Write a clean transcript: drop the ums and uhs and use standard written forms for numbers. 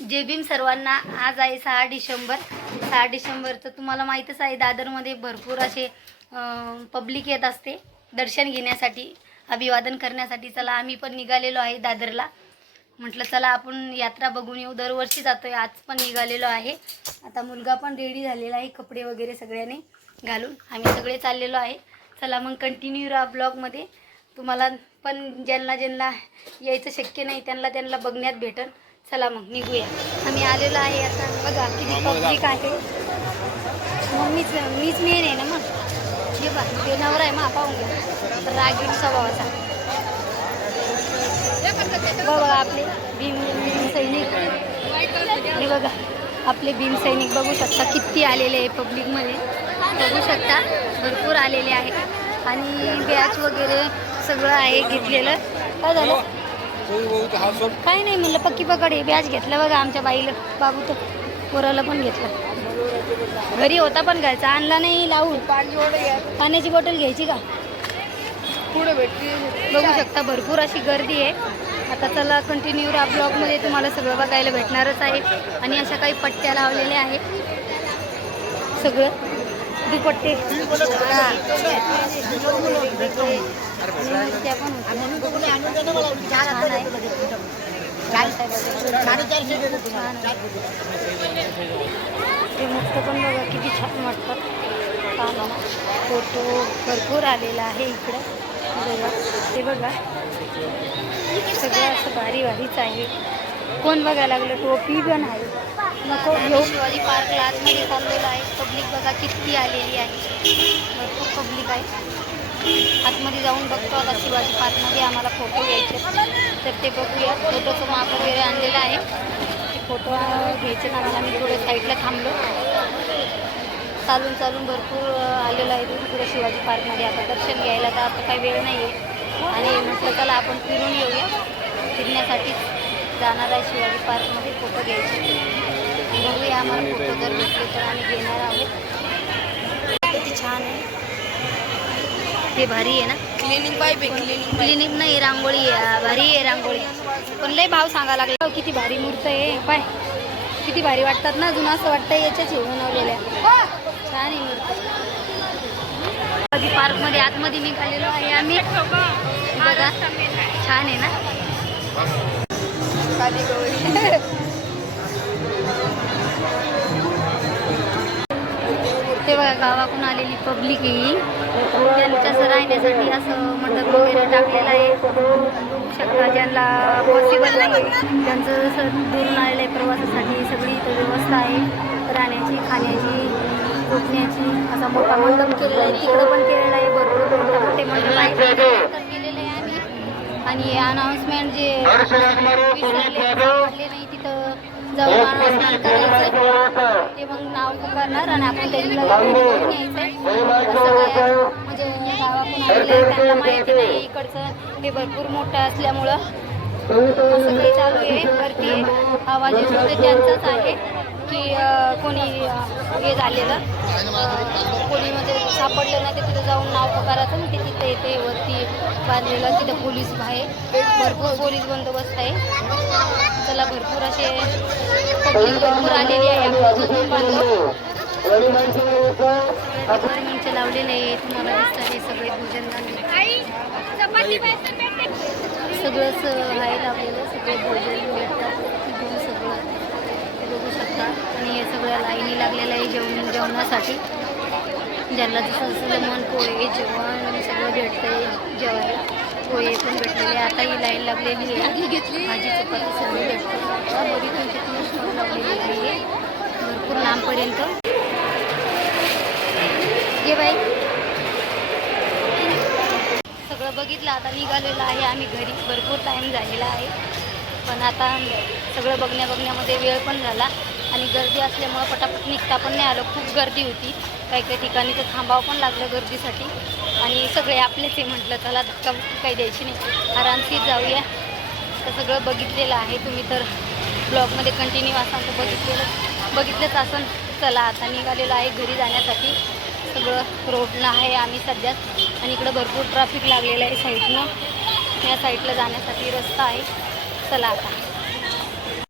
जय भीम सर्वांना। आज आहे 6 डिसेंबर। 6 डिसेंबर तर तुम्हाला माहीतच आहे, दादरमध्ये भरपूर असे पब्लिक येत असते दर्शन घेण्यासाठी, अभिवादन करण्यासाठी। चला आम्ही पण निघालेलो आहे दादरला। म्हटलं चला आपण यात्रा बघून येऊ, दरवर्षी जातोय, आज पण निघालेलो आहे। आता मुलगा पण रेडी झालेला आहे, कपडे वगैरे सगळ्यांनी घालून आम्ही सगळे चाललेलो आहे। चला मग कंटिन्यू राहा ब्लॉगमध्ये। तुम्हाला पण ज्यांना यायचं शक्य नाही त्यांना बघण्यात भेटन। चला मग निघूया। आम्ही आलेलो आहे आता, बघा किती पब्लिक आहे। मीच मेन आहे ना, मग हे बघा ते नवरा आहे, मग पाहून घ्या रागीण स्वभावाचा। बघा आपले भीम सैनिक, हे बघा आपले भीम सैनिक बघू शकता किती आलेले आहे पब्लिकमध्ये, बघू शकता भरपूर आलेले आहे। आणि बॅच वगैरे सगळं आहे घेतलेलं। काय झालं? काय नाही म्हणलं, पक्की पकड आहे, बॅच घेतलं बघा आमच्या बाईला, बाबू तर पोराला पण घेतलं। घरी होता पण घ्यायचा, आणला नाही लावून। पाण्याची बॉटल घ्यायची का? पुढे भेटते, बघू शकता भरपूर अशी गर्दी आहे। आता चला कंटिन्यू राहा ब्लॉगमध्ये, तुम्हाला सगळं बघायला भेटणारच आहे। आणि अशा काही पट्ट्या लावलेल्या आहेत, सगळं दुपट्टे त्या पण ते मस्त पण बघा किती छान वाटतात। फोटो भरपूर आलेला आहे इकडं, बघा ते बघा सगळं असं भारी भारीच आहे। कोण बघायला लागलं? टोपी पण आहे, नको घेऊ। शिवाजी पार्कला आतमध्ये चाललेलं आहे, पब्लिक बघा किती आलेली आहे, भरपूर पब्लिक आहे। आतमध्ये जाऊन बघतो आता शिवाजी पार्कमध्ये, आम्हाला फोटो घ्यायचे तर ते बघूया। फोटोचं माप वगैरे आणलेलं आहे, ते फोटो घ्यायचे ना मला। मी थोडं साईडला थांबलो, चालून भरपूर आलेलं आहे तिकडे शिवाजी पार्कमध्ये। आता दर्शन घ्यायला तर आता काही वेळ नाही आहे, आणि म्हटलं चला आपण फिरून येऊया। फिरण्यासाठीच जाणार आहे शिवाजी पार्कमध्ये, फोटो घ्यायचे। बघूया आम्हाला फोटो जर भेटले तर आम्ही घेणार आहोत। किती छान आहे, ते भारी आहे ना। क्लिनिंग पाईप आहे, क्लिनिंग नाही, रांगोळी आहे, भारी आहे रांगोळी। पण लय भाव सांगा लागला। किती भारी मूर्त आहे, पाय किती भारी वाटतात ना, अजून असं वाटतं याच्याच बनवलेल्या। छान आहे मूर्ती। शिवाजी पार्कमध्ये आतमध्ये निघालेलो आहे आम्ही, बघा छान आहे ना। ते बघा गावाकडून आलेली पब्लिक ही, त्यांच्या राहण्यासाठी असं मंडप वगैरे टाकलेलं आहे। शकता ज्यांना पॉसिबल नाही, त्यांचं जसं दूरून आलेलं आहे प्रवासासाठी, सगळी इथं व्यवस्था आहे राहण्याची, खाण्याची, झोपण्याची। असा मोठा मंडप केलेला आहे, तिकडं पण केलेला आहे, भरपूर मोठे मंडप आहे केलेलं आहे आम्ही। आणि अनाऊन्समेंट जे विसरले नाही तिथं जाऊन अनाऊन्समेंट करायचं, ते मग नाव पुकारणार आणि आपण त्यांना घेऊन यायचं। म्हणजे गावातून आलेलं आहे, त्यांना माहिती नाही इकडचं, ते भरपूर मोठं असल्यामुळं असं काही चालू आहे। वरती आवाज येतो ते त्यांचाच आहे की कोणी हे झालेलं, कोणी म्हणजे सापडलं नाही, ते तिथं जाऊन नाव पुकारायचं आणि ते तिथे येते वरती बांधलेलं, तिथं पोलीस आहे, भरपूर पोलीस बंदोबस्त आहे। चला भरपूर असे पब्लिक भरपूर आलेली आहे, आपण बांधलं गव्हर्नमेंटचे लावलेले आहे, तुम्हाला दिसतात हे सगळे भोजन सगळंच आहे लावलेलं, सगळे भोजन भेटतात घेऊन सगळं ते बघू शकता। आणि हे सगळ्या लाईनी लागलेलं आहे जेवणासाठी, ज्यांना जसं असं मन पोहे जेवण सगळं भेटतंय, जेवायला पोहे पण भेटलेले। आता ही लाईन लागलेली आहे, भाजी चपाती सगळं भेटतं। बरीतून तिथून स्टॉल लावलेली आहे भरपूर लांबपर्यंत। ये बाई सगळं बघितलं, आता निघालेलं आहे आम्ही घरी। भरपूर टाईम झालेला आहे, पण आता सगळं बघण्यामध्ये वेळ पण झाला, आणि गर्दी असल्यामुळं पटापट निघता पण नाही आलं, खूप गर्दी होती। काही ठिकाणी तर थांबावं पण लागलं गर्दीसाठी, आणि सगळे आपलेच आहे म्हटलं चला धक्का काही द्यायची नाही, आरामशीर जाऊया। तर सगळं बघितलेलं आहे तुम्ही, तर ब्लॉगमध्ये कंटिन्यू असाल तर बघितलंच असन। चला आता निघालेलं आहे घरी जाण्यासाठी, सगळं रोडला आहे आम्ही सध्याच, आणि इकडं भरपूर ट्रॅफिक लागलेलं आहे साईडनं, या साईडला जाण्यासाठी रस्ता आहे। चला आता